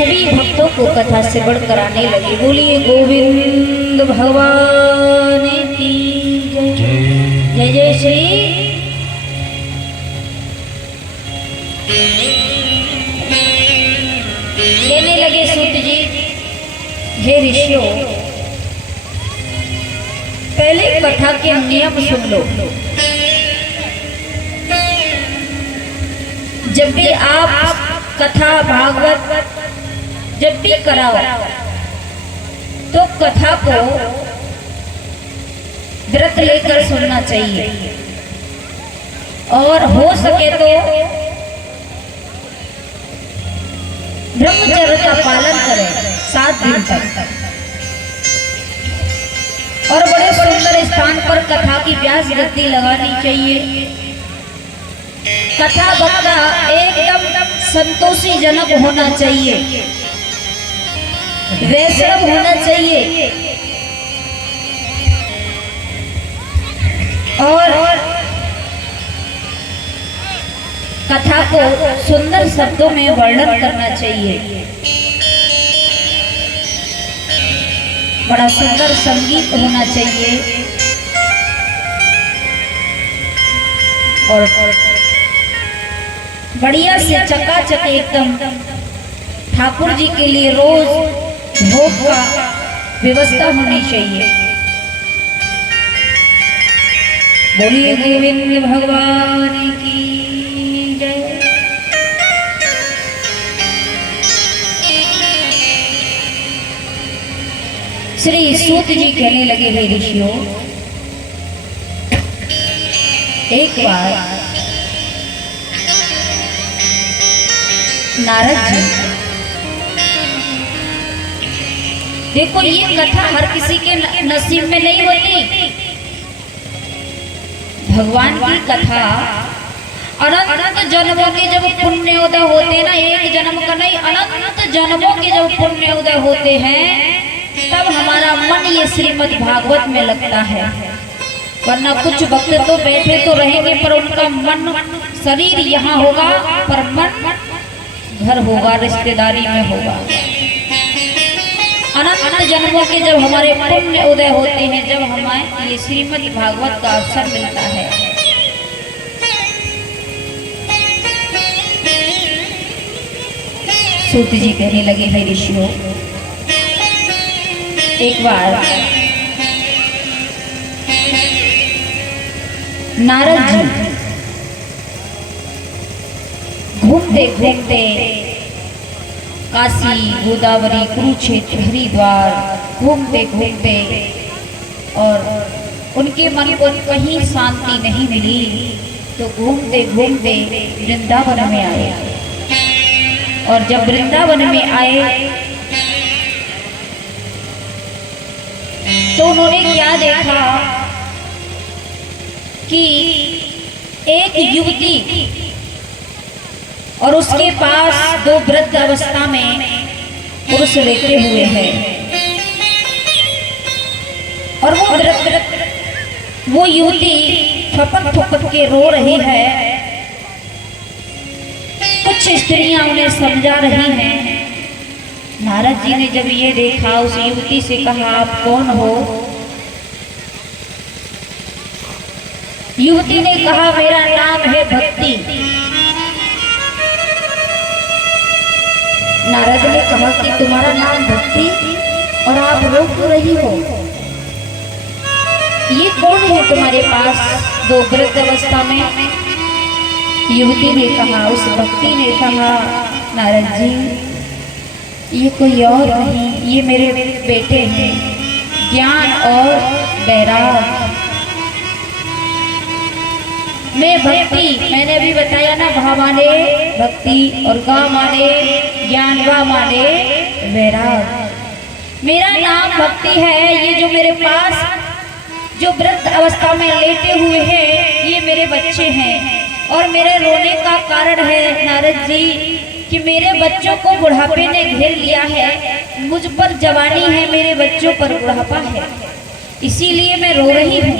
सभी भक्तों को कथा श्रवण कराने लगे। बोलिए गोविंद भगवान की जय। जय जय श्री। कहने लगे सूत जी, हे ऋषियों, पहले कथा के नियम सुन लो। जब भी आप कथा भागवत जब भी कराओ तो कथा को व्रत लेकर सुनना चाहिए, और हो सके तो ब्रह्मचर्य का पालन करें 7 दिन तक। और बड़े सुंदर स्थान पर कथा की व्यास गद्दी लगानी चाहिए। कथा वक्ता एकदम संतोषी जनक होना चाहिए, वैष्णव होना चाहिए, और कथा को सुंदर शब्दों में वर्णन करना चाहिए। बड़ा सुंदर संगीत होना चाहिए, और बढ़िया से चकाचक एकदम ठाकुर जी के लिए रोज भोग का व्यवस्था होनी चाहिए। बोलिए गोविंद भगवान की जय। श्री सूत जी कहने लगे, हे ऋषियों, एक बार नारद जी, देखो ये कथा हर किसी के नसीब में नहीं होती। भगवान की कथा अनंत जन्मों के जब पुण्य उदय होते ना, एक जन्म का नहीं, अनंत जन्मों के जब पुण्य उदय होते हैं, तब हमारा मन ये श्रीमद् भागवत में लगता है। वरना कुछ वक्त तो बैठे तो रहेंगे, पर उनका मन, शरीर यहाँ होगा पर मन घर होगा, रिश्तेदारी में होगा। अनंत जन्मों के जब हमारे पुण्य उदय होते हैं, जब हमें ये श्रीमद् भागवत का अवसर मिलता है, सूत जी कहने लगे, हे ऋषियों, एक बार नारद जी घूमते घूमते काशी, गोदावरी, कुरुक्षेत्र, हरिद्वार घूमते घूमते, और उनके मन को कहीं शांति नहीं मिली, तो घूमते घूमते वृंदावन में आए। और जब वृंदावन में आए तो उन्होंने क्या देखा कि एक युवती और उसके पास 2 वृद्ध अवस्था में पुरुष लेटे हुए हैं, और वो युवती फपक फपक के रो रही है। कुछ स्त्रियां उन्हें समझा रही हैं। नारद जी ने जब ये देखा, उस युवती से कहा, आप कौन हो? युवती ने कहा, मेरा नाम है भक्ति। नारद ने कहा कि तुम्हारा नाम भक्ति, और आप रो क्यों रही हो? ये कौन है तुम्हारे पास 2 वृद्ध अवस्था में? युवती ने कहा, उस भक्ति ने कहा, नारद जी, ये कोई और नहीं, ये मेरे बेटे हैं, ज्ञान और वैराग। मैं भक्ति, मैंने अभी बताया ना, भा माने भक्ति और गा माने ज्ञान, वा माने वैराग। मेरा नाम भक्ति है। ये जो मेरे पास जो वृद्ध अवस्था में लेटे हुए हैं, ये मेरे बच्चे हैं। और मेरे रोने का कारण है नारद जी कि मेरे बच्चों को बुढ़ापे ने घेर लिया है। मुझ पर जवानी है, मेरे बच्चों पर बुढ़ापा है, इसीलिए मैं रो रही हूँ।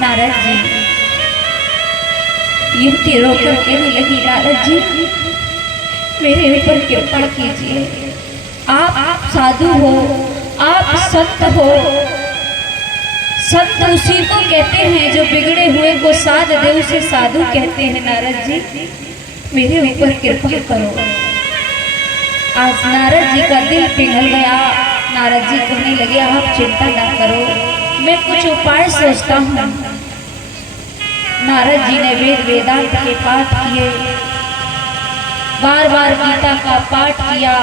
नारद जी, युवती रोकर कहने लगी, नारद जी, मेरे ऊपर कृपा कीजिए। आप साधु हो, आप संत हो। संत उसी को कहते हैं जो बिगड़े हुए को साध दे, उसे साधु कहते हैं। नारद जी मेरे ऊपर कृपा करो। आज नारद जी का दिल पिघल गया। नारद जी कहने लगे आप चिंता ना करो, मैं कुछ उपाय सोचता हूँ। नारद जी ने वेद वेदांत के पाठ किए, बार बार गीता का पाठ किया।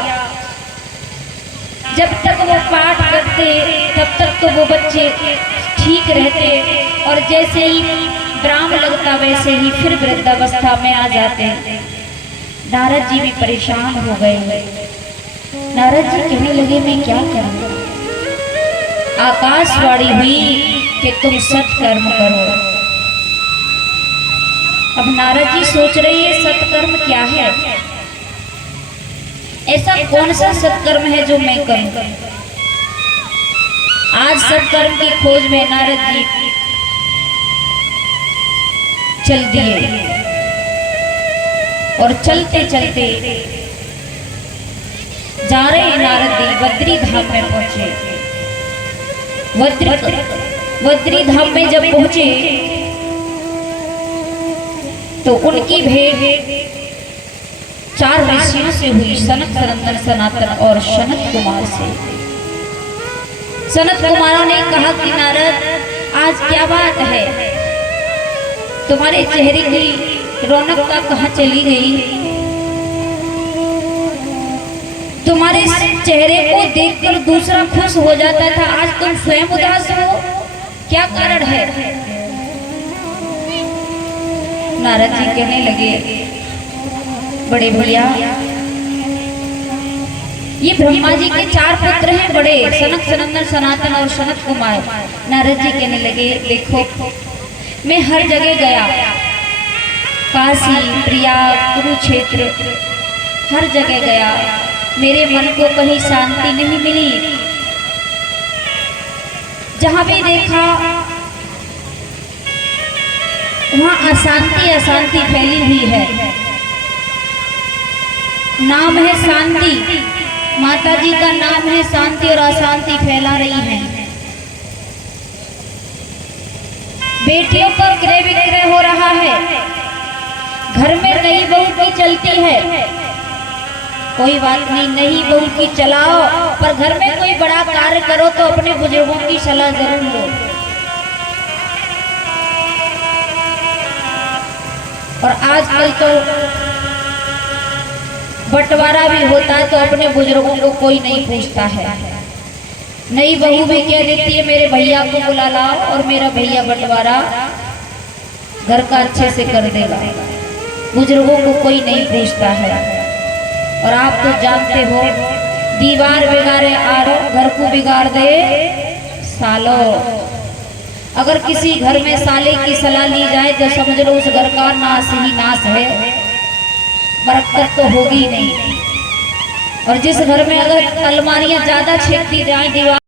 जब तक वो पाठ करते तब तक तो वो बच्चे ठीक रहते, और जैसे ही विराम लगता वैसे ही फिर वृद्धावस्था में आ जाते। नारद जी भी परेशान हो गए। नारद जी कहने लगे मैं क्या करूं? आकाशवाणी हुई कि तुम सत्कर्म करो। अब नारद जी सोच रहे हैं सत्कर्म क्या है? ऐसा कौन सा सत्कर्म है जो मैं करूं? आज सत्कर्म की खोज में नारद जी चल दिए, और चलते चलते जा रहे नारद जी बद्री धाम में पहुंचे। बद्री धाम में जब पहुंचे तो उनकी भेंट 4 ऋषियों से हुई, सनत सनंदन सनातन और सनत कुमार से। सनत कुमारों ने कहा कि नारद आज क्या बात है, तुम्हारे चेहरे की रौनकता कहाँ चली गई? तुम्हारे चेहरे को देखकर दूसरा खुश हो जाता था, आज तुम स्वयं उदास हो, क्या कारण है? नारद जी कहने लगे बड़े भैया, ये ब्रह्मा जी के 4 पुत्र हैं बड़े, सनक सनंदन सनातन और सनत कुमार। नारद जी कहने लगे देखो मैं हर जगह गया, काशी, प्रयाग, कुरुक्षेत्र, हर जगह गया, मेरे मन को कहीं शांति नहीं मिली। जहां भी देखा वहां अशांति अशांति फैली हुई है। नाम है शांति, माता जी का नाम है शांति, और अशांति फैला रही है। बेटियों का क्रय विक्रय हो रहा है, घर में नई बहू की चलती है। कोई बात नहीं, नई बहू की चलाओ, पर घर में कोई बड़ा कार्य करो तो अपने बुजुर्गों की सलाह जरूर लो। और आजकल तो बंटवारा भी होता है तो अपने बुजुर्गों को कोई नहीं पूछता है। नई बहू भी कह देती है मेरे भैया को बुला लाओ, और मेरा भैया बंटवारा घर का अच्छे से कर देगा। बुजुर्गों को कोई नहीं पूछता है। और आप तो जानते हो, दीवार बिगाड़े आरो, घर को बिगाड़ दे सालो। अगर किसी घर में साले की सलाह ली जाए तो समझ लो उस घर का नाश ही नाश है, बरकत तो होगी नहीं। और जिस घर में अगर अलमारियां ज्यादा छेदती जाए, दीवार